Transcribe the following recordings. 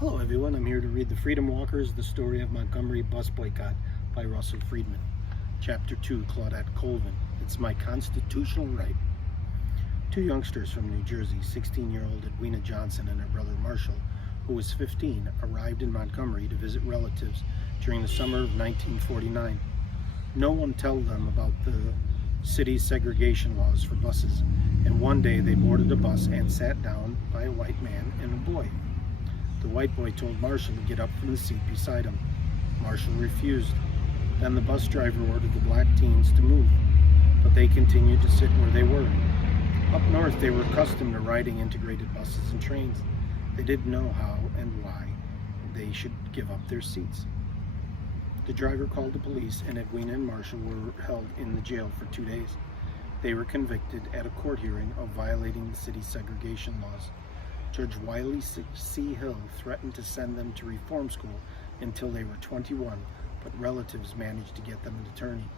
Hello everyone, I'm here to read The Freedom Walkers, the story of Montgomery bus boycott by Russell Friedman. Chapter 2, Claudette Colvin. It's my constitutional right. Two youngsters from New Jersey, 16-year-old Edwina Johnson and her brother Marshall, who was 15, arrived in Montgomery to visit relatives during the summer of 1949. No one told them about the city's segregation laws for buses, and one day they boarded a bus and sat down by a white man and a boy. The white boy told Marshall to get up from the seat beside him. Marshall refused. Then the bus driver ordered the black teens to move, but they continued to sit where they were. Up north, they were accustomed to riding integrated buses and trains. They didn't know how and why they should give up their seats. The driver called the police, and Edwina and Marshall were held in the jail for 2 days. They were convicted at a court hearing of violating the city's segregation laws. Judge Wiley C. Hill threatened to send them to reform school until they were 21, but relatives managed to get them an attorney.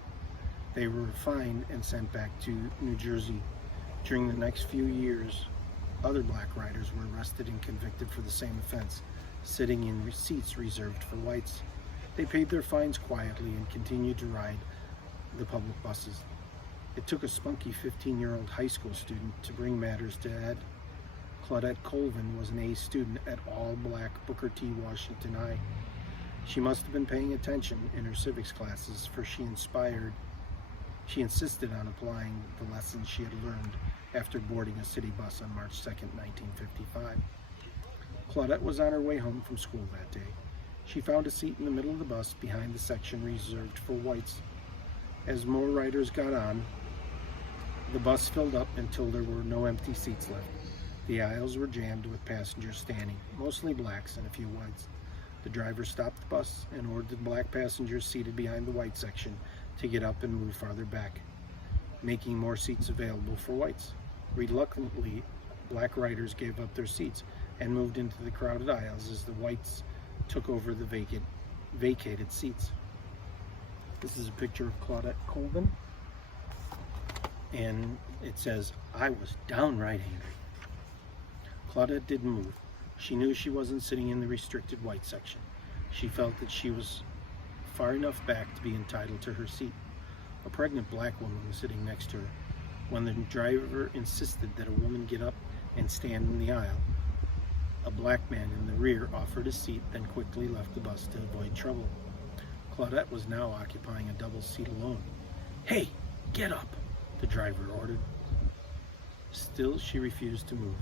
They were fined and sent back to New Jersey. During the next few years, other black riders were arrested and convicted for the same offense, sitting in seats reserved for whites. They paid their fines quietly and continued to ride the public buses. It took a spunky 15-year-old high school student to bring matters to a head. Claudette Colvin was an A student at all-black Booker T. Washington High. She must have been paying attention in her civics classes, for she insisted on applying the lessons she had learned after boarding a city bus on March 2, 1955. Claudette was on her way home from school that day. She found a seat in the middle of the bus behind the section reserved for whites. As more riders got on, the bus filled up until there were no empty seats left. The aisles were jammed with passengers standing, mostly blacks and a few whites. The driver stopped the bus and ordered the black passengers seated behind the white section to get up and move farther back, making more seats available for whites. Reluctantly, black riders gave up their seats and moved into the crowded aisles as the whites took over the vacated seats. This is a picture of Claudette Colvin, and it says, "I was downright angry." Claudette didn't move. She knew she wasn't sitting in the restricted white section. She felt that she was far enough back to be entitled to her seat. A pregnant black woman was sitting next to her. When the driver insisted that a woman get up and stand in the aisle, a black man in the rear offered a seat, then quickly left the bus to avoid trouble. Claudette was now occupying a double seat alone. "Hey, get up," the driver ordered. Still, she refused to move.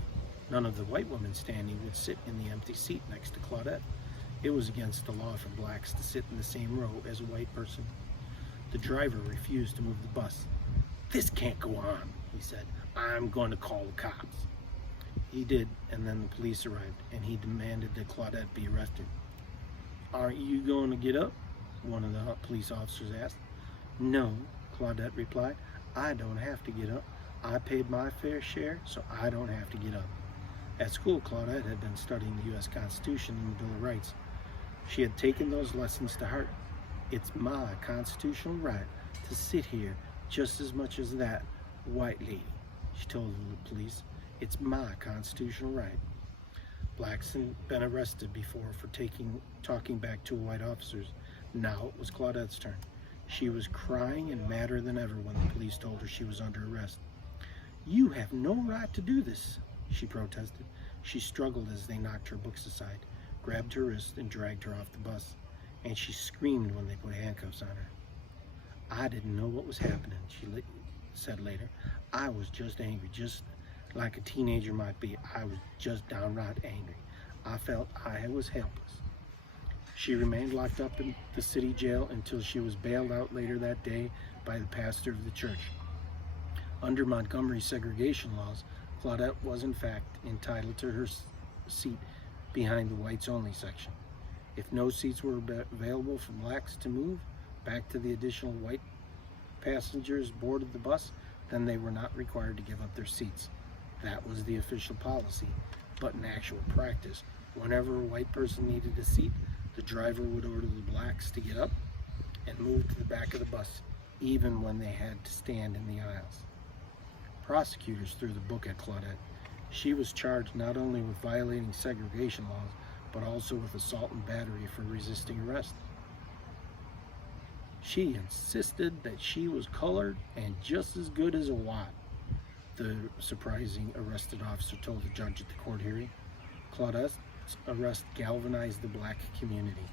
None of the white women standing would sit in the empty seat next to Claudette. It was against the law for blacks to sit in the same row as a white person. The driver refused to move the bus. "This can't go on," he said. "I'm going to call the cops." He did, and then the police arrived, and he demanded that Claudette be arrested. "Aren't you going to get up?" one of the police officers asked. "No," Claudette replied. "I don't have to get up. I paid my fair share, so I don't have to get up." At school, Claudette had been studying the U.S. Constitution and the Bill of Rights. She had taken those lessons to heart. "It's my constitutional right to sit here just as much as that white lady," she told the police. "It's my constitutional right." Blacks had been arrested before for talking back to white officers. Now it was Claudette's turn. She was crying and madder than ever when the police told her she was under arrest. "You have no right to do this," she protested. She struggled as they knocked her books aside, grabbed her wrist, and dragged her off the bus, and she screamed when they put handcuffs on her. "I didn't know what was happening," she said later. "I was just angry, just like a teenager might be. I was just downright angry. I felt I was helpless." She remained locked up in the city jail until she was bailed out later that day by the pastor of the church. Under Montgomery segregation laws, Claudette was in fact entitled to her seat behind the whites-only section. If no seats were available for blacks to move back to the additional white passengers boarded the bus, then they were not required to give up their seats. That was the official policy, but in actual practice, whenever a white person needed a seat, the driver would order the blacks to get up and move to the back of the bus, even when they had to stand in the aisles. Prosecutors threw the book at Claudette. She was charged not only with violating segregation laws, but also with assault and battery for resisting arrest. She insisted that she was colored and just as good as a Watt, the surprising arrested officer told the judge at the court hearing. Claudette's arrest galvanized the black community.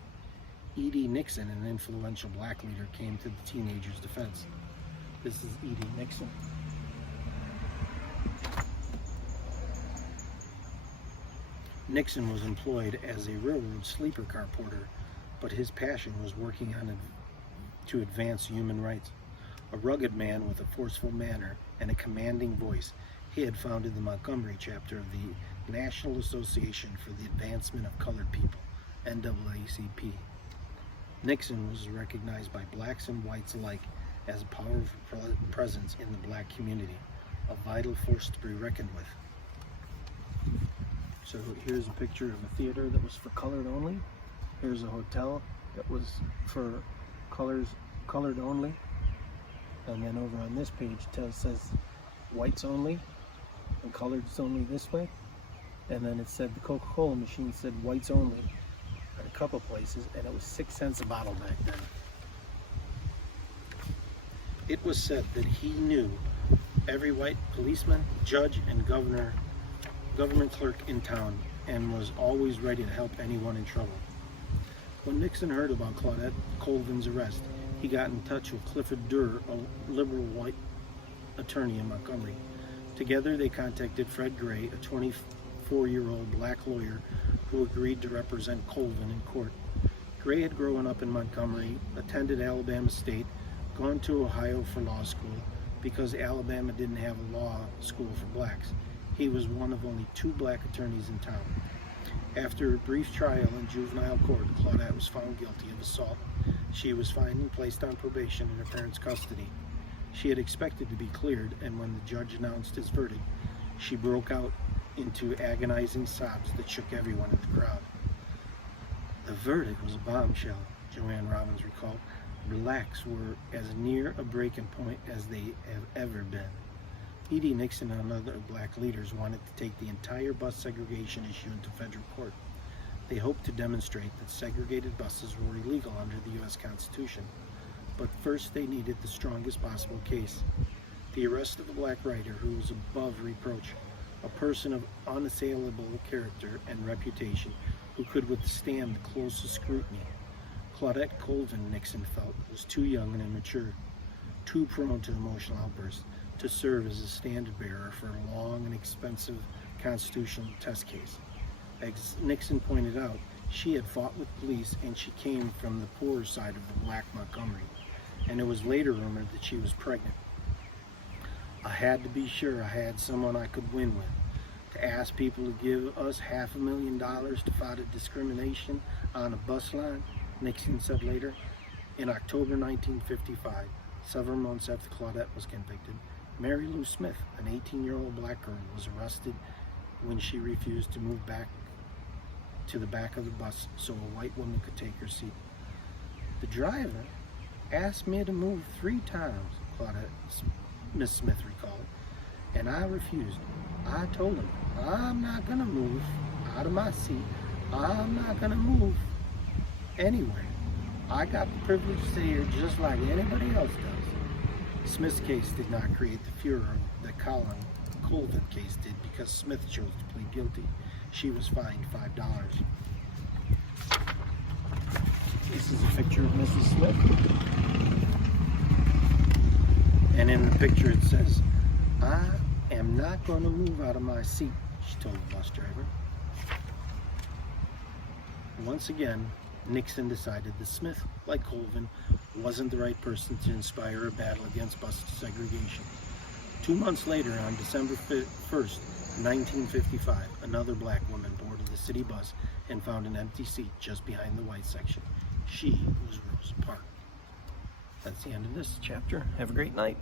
E.D. Nixon, an influential black leader, came to the teenager's defense. This is E.D. Nixon. Nixon was employed as a railroad sleeper car porter, but his passion was working to advance human rights. A rugged man with a forceful manner and a commanding voice, he had founded the Montgomery chapter of the National Association for the Advancement of Colored People, NAACP. Nixon was recognized by blacks and whites alike as a powerful presence in the black community, a vital force to be reckoned with. So here's a picture of a theater that was for colored only. Here's a hotel that was for colored only. And then over on this page it says whites only and coloreds only this way. And then it said the Coca-Cola machine said whites only at a couple places, and it was 6 cents a bottle back then. It was said that he knew every white policeman, judge, and government clerk in town, and was always ready to help anyone in trouble. When Nixon heard about Claudette Colvin's arrest, he got in touch with Clifford Durr, a liberal white attorney in Montgomery. Together they contacted Fred Gray, a 24-year-old black lawyer who agreed to represent Colvin in court. Gray had grown up in Montgomery, attended Alabama State, gone to Ohio for law school. Because Alabama didn't have a law school for blacks, he was one of only 2 black attorneys in town. After a brief trial in juvenile court, Claudette was found guilty of assault. She was fined and placed on probation in her parents' custody. She had expected to be cleared, and when the judge announced his verdict, she broke out into agonizing sobs that shook everyone in the crowd. The verdict was a bombshell, Joanne Robbins recalled. Blacks were as near a breaking point as they have ever been. E.D. Nixon and other black leaders wanted to take the entire bus segregation issue into federal court. They hoped to demonstrate that segregated buses were illegal under the U.S. Constitution. But first they needed the strongest possible case. The arrest of a black writer who was above reproach, a person of unassailable character and reputation who could withstand the closest scrutiny. Claudette Colvin, Nixon felt, was too young and immature, too prone to emotional outbursts to serve as a standard bearer for a long and expensive constitutional test case. As Nixon pointed out, she had fought with police and she came from the poorer side of the black Montgomery, and it was later rumored that she was pregnant. I had to be sure I had someone I could win with. To ask people to give us $500,000 to fight a discrimination on a bus line, Nixon said later. In October 1955, several months after Claudette was convicted, Mary Lou Smith, an 18-year-old black girl, was arrested when she refused to move back to the back of the bus so a white woman could take her seat. The driver asked me to move 3 times, Miss Smith recalled, and I refused. I told him, I'm not going to move out of my seat. I'm not going to move anywhere. I got the privilege to sit here just like anybody else does. Smith's case did not create the furor that Colvin case did because Smith chose to plead guilty. She was fined $5. This is a picture of Mrs. Smith. And in the picture it says, I am not going to move out of my seat, she told the bus driver. Once again, Nixon decided that Smith, like Colvin, wasn't the right person to inspire a battle against bus segregation. 2 months later, on December 1st, 1955, another black woman boarded the city bus and found an empty seat just behind the white section. She was Rosa Parks. That's the end of this chapter. Have a great night.